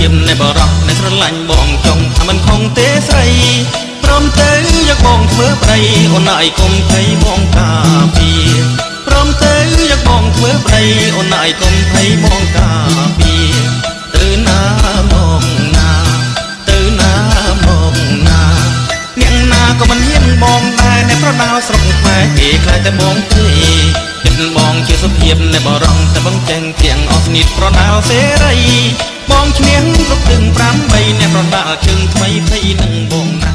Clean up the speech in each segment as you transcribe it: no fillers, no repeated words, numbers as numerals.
ភាពនៃបរោះនៃស្រឡាញ់បងចង់ថាមិនខំទេស្រីព្រមទៅយកបងធ្វើប្តីអូនឯងកុំភ័យបងកាពីព្រមទៅយកបងធ្វើប្តីអូនឯងកុំភ័យបងកាពីទៅណាមកណាទៅណាមកណាអ្នកណាក៏មិនហ៊ានបងដែរในប្រដៅស្រុកខ្មែរគេខ្លាចតែបងទេចិត្តបងជាសុភាពនៃបរងតែបងចេញទាំងអស់ស្និតប្រដៅសេរីបងឈ្នះគ្រប់ទាំង8អ្នកប្រដៅជើងថ្មីភ័យនឹងបងណា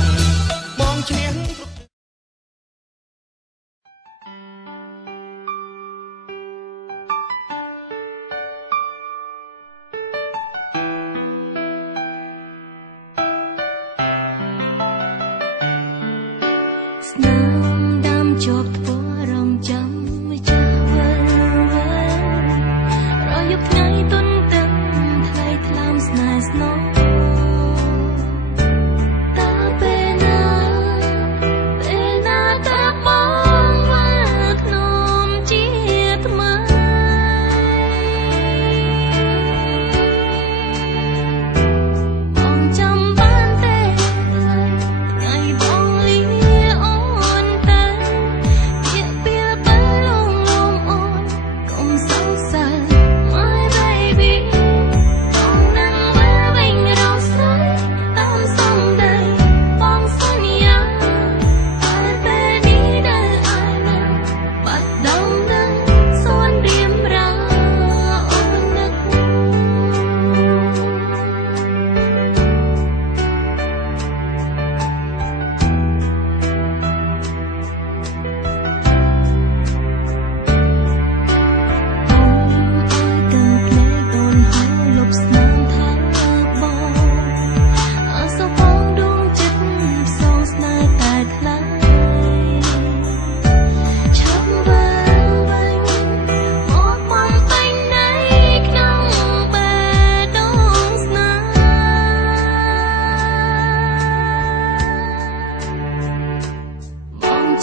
បងឈ្នះស្នាមដាំជាប់ធ្វើរងចាំមិនចាស់វិលវិលរយប់ថ្ងៃទុនទឹកថ្លៃថ្លាមស្នេហ៍ស្នងតើពេលណាក៏បងមកក្នុងជាថ្មីបងចាំបានទេថ្ងៃបងលី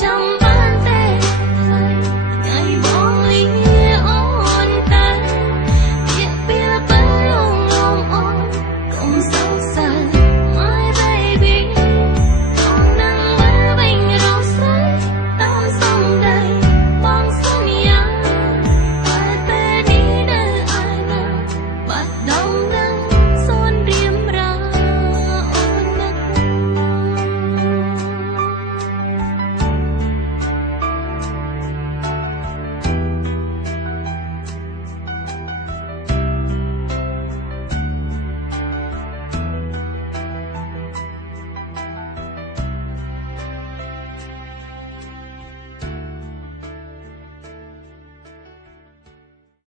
ចាំ